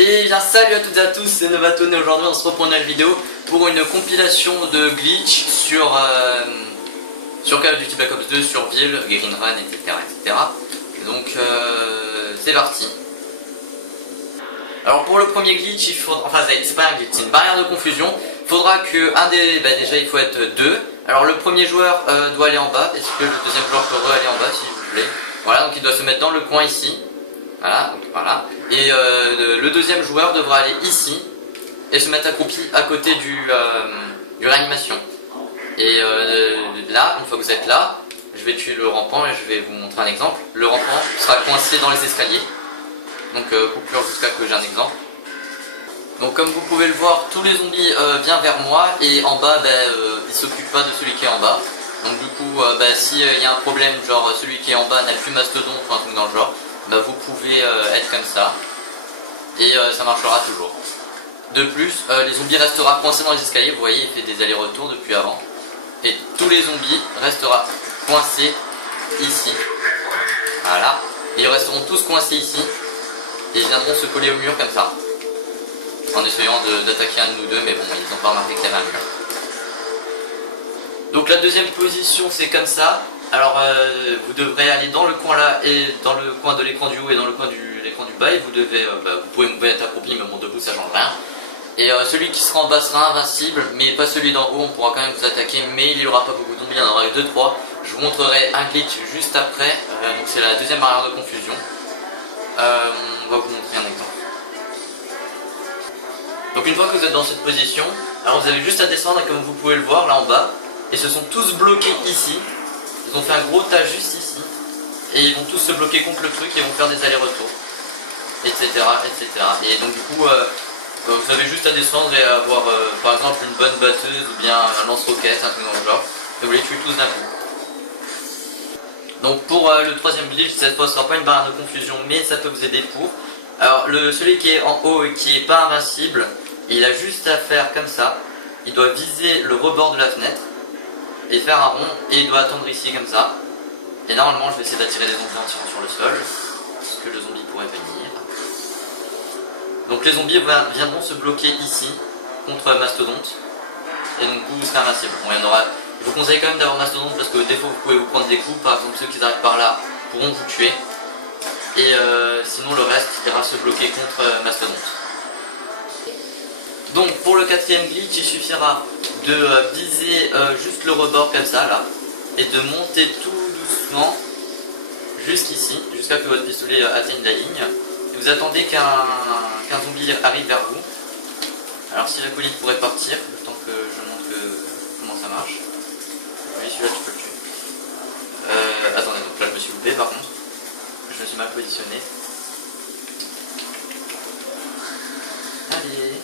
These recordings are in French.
Et bien salut à toutes et à tous, c'est Novatone et aujourd'hui on se reprend pour une nouvelle vidéo pour une compilation de glitch sur Call of Duty Black Ops 2, sur Ville, Green Run, etc. Donc c'est parti. Alors pour le premier glitch, il faudra, enfin c'est pas un glitch, c'est une barrière de confusion. Il faudra que déjà il faut être deux. Alors le premier joueur doit aller en bas, est-ce que le deuxième joueur peut aller en bas si vous voulez. Voilà, donc il doit se mettre dans le coin ici. Voilà, donc voilà. Et le deuxième joueur devra aller ici et se mettre accroupi à côté du réanimation. Et là, une fois que vous êtes là, je vais tuer le rampant et je vais vous montrer un exemple. Le rampant sera coincé dans les escaliers. Donc coupure jusqu'à que j'ai un exemple. Donc comme vous pouvez le voir, tous les zombies viennent vers moi et en bas, ils s'occupent pas de celui qui est en bas. Donc du coup, s'il y a un problème, genre celui qui est en bas n'a plus mastodonte ou un truc dans le genre, vous pouvez être comme ça et ça marchera toujours. De plus, les zombies resteront coincés dans les escaliers, vous voyez il fait des allers-retours depuis avant. Et tous les zombies resteront coincés ici. Voilà. Et ils resteront tous coincés ici. Et ils viendront se coller au mur comme ça. En essayant d'attaquer un de nous deux, mais bon, ils n'ont pas remarqué qu'il y avait un mur. Donc la deuxième position c'est comme ça. Alors vous devrez aller dans le coin là et dans le coin de l'écran du haut et dans le coin de l'écran du bas et vous devez, vous pouvez être accroupi mais bon debout ça change rien. Et celui qui sera en bas sera invincible mais pas celui d'en haut, on pourra quand même vous attaquer mais il n'y aura pas beaucoup de zombies, il y en aura 2-3. Je vous montrerai un glitch juste après, donc c'est la deuxième barrière de confusion. On va vous montrer un exemple. Donc une fois que vous êtes dans cette position, alors vous avez juste à descendre et comme vous pouvez le voir là en bas, et se sont tous bloqués ici. Ils ont fait un gros tas juste ici et ils vont tous se bloquer contre le truc et vont faire des allers-retours, etc. Et donc du coup vous avez juste à descendre et à avoir par exemple une bonne batteuse ou bien un lance-roquette, un truc dans le genre, et vous les tuez tous d'un coup. Donc pour le troisième glitch, cette fois ce sera pas une barrière de confusion mais ça peut vous aider pour. Alors celui qui est en haut et qui est pas invincible, il a juste à faire comme ça, il doit viser le rebord de la fenêtre et faire un rond et il doit attendre ici comme ça. Et normalement je vais essayer d'attirer des zombies en tirant sur le sol, parce que le zombie pourrait venir. Donc les zombies viendront se bloquer ici contre Mastodonte et donc vous serez invincible. Bon, je vous conseille quand même d'avoir Mastodonte parce que des fois vous pouvez vous prendre des coups, par exemple ceux qui arrivent par là pourront vous tuer. Et sinon le reste ira se bloquer contre Mastodonte. Donc pour le quatrième glitch, il suffira de viser juste le rebord comme ça là et de monter tout doucement jusqu'ici, jusqu'à ce que votre pistolet atteigne la ligne. Et vous attendez qu'un zombie arrive vers vous. Alors si la colline pourrait partir, le temps que je montre comment ça marche. Oui, celui-là tu peux le tuer. Attendez, donc là je me suis loupé par contre. Je me suis mal positionné. Allez.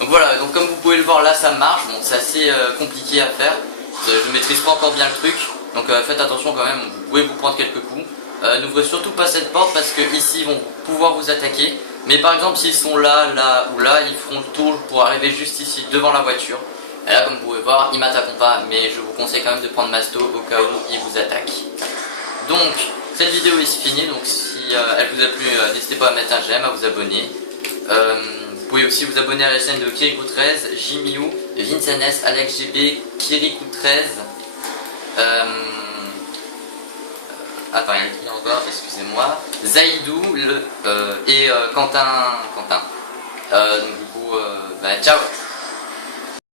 Donc voilà, donc comme vous pouvez le voir là ça marche, bon c'est assez compliqué à faire, je maîtrise pas encore bien le truc, donc faites attention quand même, vous pouvez vous prendre quelques coups. N'ouvrez surtout pas cette porte parce que ici ils vont pouvoir vous attaquer, mais par exemple s'ils sont là, là ou là, ils feront le tour pour arriver juste ici devant la voiture. Et là comme vous pouvez voir, ils m'attaqueront pas, mais je vous conseille quand même de prendre Masto au cas où ils vous attaquent. Donc cette vidéo est finie, donc si elle vous a plu, n'hésitez pas à mettre un j'aime, à vous abonner. Vous pouvez aussi vous abonner à la chaîne de Kirikou13, Jimiou, Vincennes, AlexGB, Kirikou13, attends, il y a qui encore, excusez-moi, Zaidou et Quentin. Donc du coup, ciao.